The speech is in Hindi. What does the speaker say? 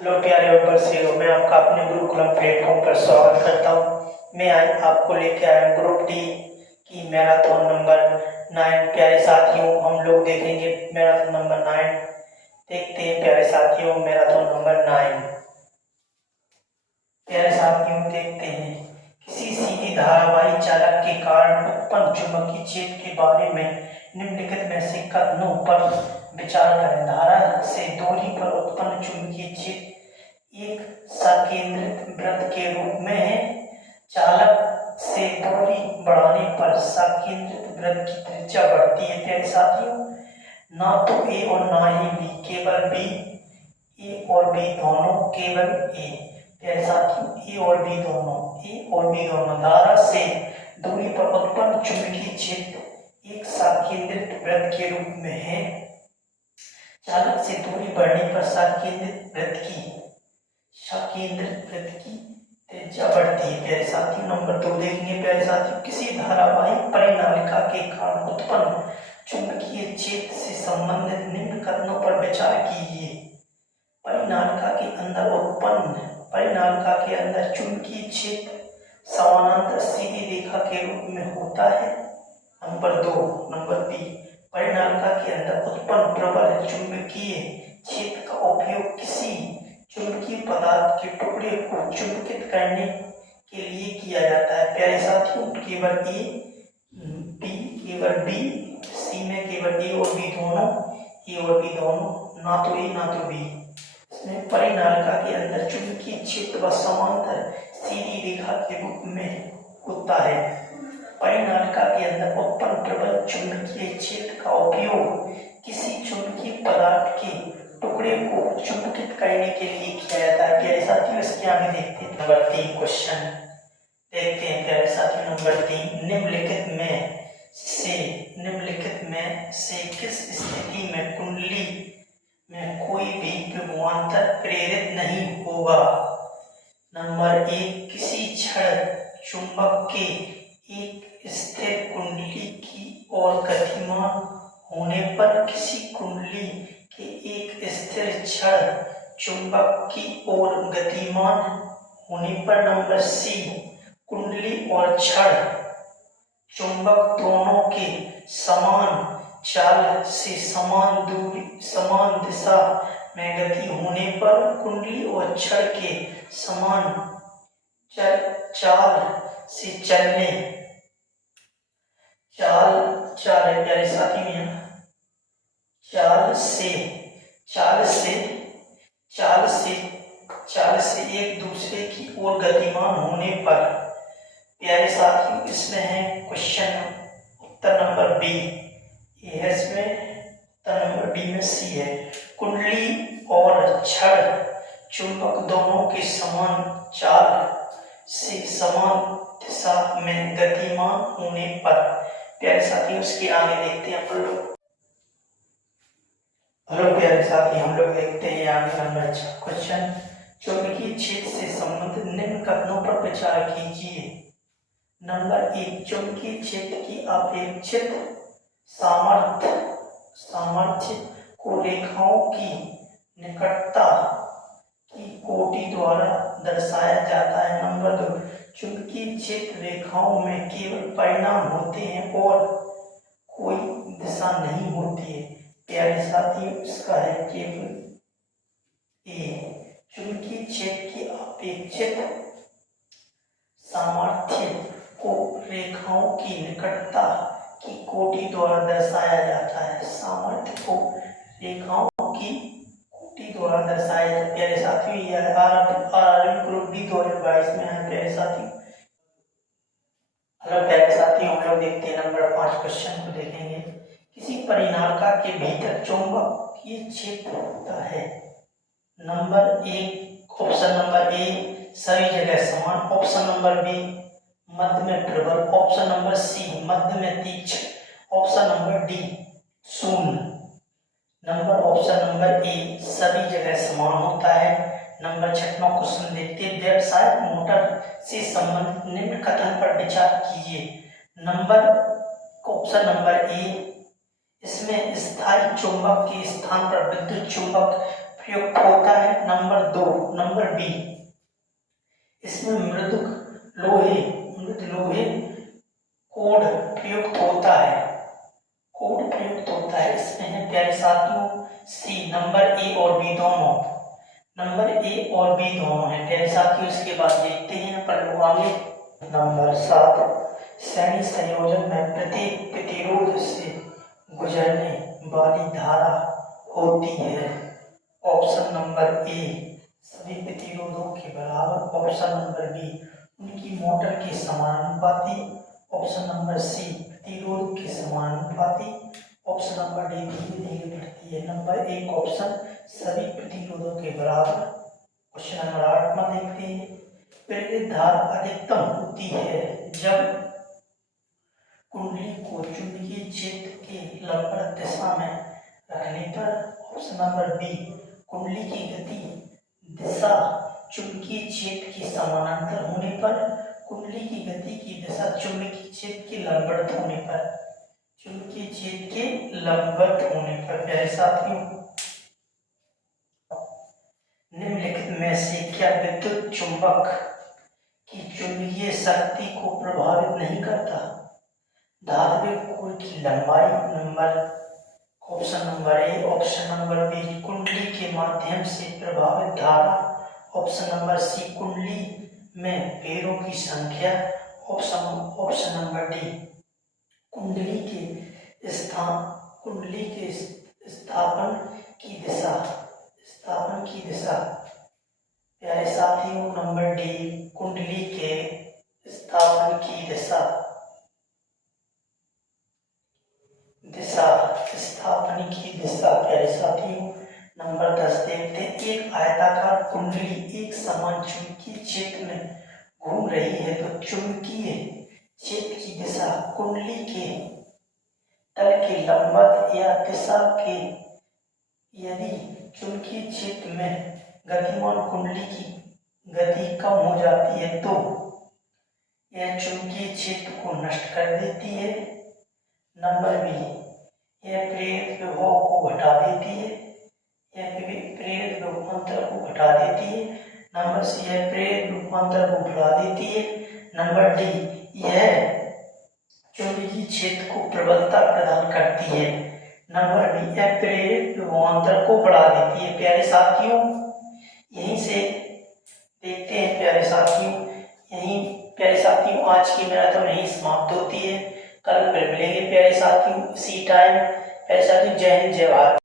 हेलो प्यारे बच्चों, मैं आपका अपने गुरुकुलम प्लेटफॉर्म पर स्वागत करता हूँ। मैं आज आपको लेके आया हूँ ग्रुप डी की मैराथन नंबर 9। प्यारे साथियों, हम लोग देखेंगे मैराथन नंबर 9। देखते हैं प्यारे साथियों मैराथन नंबर 9। प्यारे साथियों, देखते हैं किसी सीधी धारावाही चालक के कारण उत्पन्न चुंबकीय क्षेत्र के बारे में निम्नलिखित में से कथनों पर विचार करें। धारा से दूरी पर उत्पन्न चुंबकीय क्षेत्र एक सकेंद्रित वृत्त के रूप में है। चालक से दूरी बढ़ाने पर सकेंद्रित वृत्त की त्रिज्या बढ़ती है। प्यारे साथियों, ना तो ए और ना ही बी, केवल बी। ए और बी दोनों, केवल ए। प्यारे साथियों, ए और बी दोनों धारा से दूरी पर उत्पन्न चुंबकीय क्षेत्र एक सकेंद्रित वृत्त के रूप में है। चालक से दूरी बढ़ने पर सकेंद्रित वृत्त की त्रिज्या बढ़ती है। प्यारे साथियों, नंबर 2 देखेंगे। प्यारे साथियों, किसी धारावाही परिनालिका के कारण उत्पन्न चुंबकीय क्षेत्र से संबंधित निम्न कथनों पर विचार कीजिए। परिनालिका के अंदर चुंबकीय क्षेत्र समानांतर सीधी रेखा के रूप में होता है। नंबर बी, परिनालिका के अंदर उत्पन्न प्रबल चुंबकीय क्षेत्र का उपयोग किसी चुंबकीय पदार्थ के टुकड़े को चुंबकित करने के लिए किया जाता है। प्यारे साथियों, केवल बी। सी में केवल ए और बी दोनों, ना तो ए ना तो बी। इसमें परिनालिका के अंदर चुंबकीय क्षेत्र व समांतर सीधी रेखा के रूप में होता है। परिनालिका के अंदर उत्पन्न प्रबल चुंबकीय क्षेत्र का उपयोग किसी चुंबकीय पदार्थ के टुकड़े को चुंबकित करने के लिए किया जाता है। प्यारे साथियों, इसके आगे देखते हैं नंबर 3 क्वेश्चन देखते हैं। प्यारे साथियों, नंबर 3, निम्नलिखित में से किस स्थिति में कुंडली में कोई भी विभवांतर प्रेरित नहीं होगा। नंबर 1, किसी क्षण चुंबक के एक स्थिर कुंडली की ओर गतिमान होने पर किसी कुंडली के एक स्थिर क्षण चुंबक की ओर गतिमान होने पर। नंबर सी, कुंडली और क्षण चुंबक दोनों के समान चाल से समान दिशा में गति होने पर कुंडली और क्षण के समान चाल से चलने प्यारे साथी चाल से एक दूसरे की ओर गतिमान होने पर। प्यारे साथियों, इसमें है क्वेश्चन उत्तर नंबर बी। इसमें उत्तर नंबर बी में सी है। कुंडली और क्षण चुंबक दोनों के समान चाल से समान दिशा में गतिमान होने पर। प्यारे साथियों, उसके आगे देखते हैं हम लोग। हेलो प्यारे साथी, हम लोग देखते हैं आगे नंबर 6 क्वेश्चन। चुंबकीय क्षेत्र से संबंधित निम्न कथनों पर विचार कीजिए। नंबर 1, चुंबकीय क्षेत्र की अपेक्षित सामर्थ्य को रेखाओं की निकटता की कोटि द्वारा दर्शाया जाता है। नंबर 2, चुंबकीय क्षेत्र रेखाओं में केवल परिणाम होते हैं और कोई दिशा नहीं होती है। प्यारे साथियों, इसका है केवल ए। चुंबकीय क्षेत्र की अपेक्षित सामर्थ्य को रेखाओं की निकटता की कोटि द्वारा दर्शाया जाता है। सामर्थ्य को रेखाओं की कोटि द्वारा दर्शाया जाता है। प्यारे साथियों, यह आर ग्रुप डी 2022 में है। प्यारे साथियों, हेलो प्यारे साथियों, हम लोग देखते हैं नंबर 5 क्वेश्चन को देखेंगे। किसी परिनालिका के भीतर चुंबकीय क्षेत्र होता है। नंबर 1, ऑप्शन नंबर ए सभी जगह समान। ऑप्शन नंबर बी, मध्य में प्रबल। ऑप्शन नंबर सी, मध्य में तीक्ष्ण। ऑप्शन नंबर डी, शून्य। ऑप्शन नंबर ए सभी जगह समान होता है। नंबर 6वां क्वेश्चन देखते हैं। व्यावसायिक मोटर से संबंधित निम्न कथन पर विचार कीजिए। ऑप्शन नंबर ए, इसमें स्थायी चुंबक के स्थान पर विद्युत चुंबक प्रयुक्त होता है। नंबर 2, नंबर बी, इसमें मृद लोहे कोड प्रयुक्त होता है। कोड प्रयुक्त होता है इसमें है प्यारे साथियों सी, नंबर ए और बी दोनों, नंबर ए और बी दोनों है प्यारे साथियों। इसके बाद देखते हैं परमाणु। नंबर 7, श्रेणी संयोजन में प्रत्येक प्रतिरोध से गुजरने वाली धारा होती है। ऑप्शन नंबर ए, सभी प्रतिरोधों के बराबर। ऑप्शन नंबर बी, उनकी मोटर के समानुपाती। ऑप्शन नंबर सी, प्रतिरोध के समानुपाती। ऑप्शन नंबर डी, धीरे धीरे बढ़ती है। नंबर 1 ऑप्शन, सभी प्रतिरोधों के बराबर। क्वेश्चन नंबर 8 में देखते हैं, प्रेरित धारा अधिकतम होती है जब कुंडली को चुंबकीय क्षेत्र के लंबवत दिशा में रखने पर। ऑप्शन नंबर बी, कुंडली की गति दिशा चुंबकीय क्षेत्र के समानांतर होने पर। कुंडली की गति की दिशा चुंबकीय क्षेत्र के लंबवत होने पर। चुंबकीय क्षेत्र के लंबवत होने पर प्यारे साथियों, निम्नलिखित में से क्या विद्युत चुंबक की चुंबकीय शक्ति को प्रभावित नहीं करता? धात्विक कोर की लंबाई। Number option number A, option number B, कुंडली के माध्यम से प्रभावित धारा। ऑप्शन नंबर सी, कुंडली में पैरों की संख्या। ऑप्शन नंबर डी, कुंडली के स्थापन की दिशा। प्यारे साथियों नंबर डी, कुंडली के स्थापन की दिशा। प्यारे साथियों नंबर 10 देखते हैं, एक आयताकार कुंडली एक समान चुंबकीय क्षेत्र में घूम रही है तो चुंबकीय क्षेत्र की दिशा कुंडली के तल के लंबवत या दिशा के। यदि चुंबकीय क्षेत्र में गतिमान कुंडली की गति कम हो जाती है तो यह चुंबकीय क्षेत्र को नष्ट कर देती है। नंबर बी, यह प्रेरित विभव को घटा देती है। नंबर सी, यह प्रेरित रूपांतर को बढ़ा देती है। नंबर डी, यह चुंबकीय क्षेत्र को प्रबलता प्रदान करती है। नंबर बी, यह प्रेरित विभवांतर को बढ़ा देती है। प्यारे साथियों यहीं से देखते हैं प्यारे साथियों आज की मैराथन यहीं समाप्त होती है। कल फिर मिलेंगे प्यारे साथियों इसी टाइम। प्यारे साथियों जय हिंद जय भारत।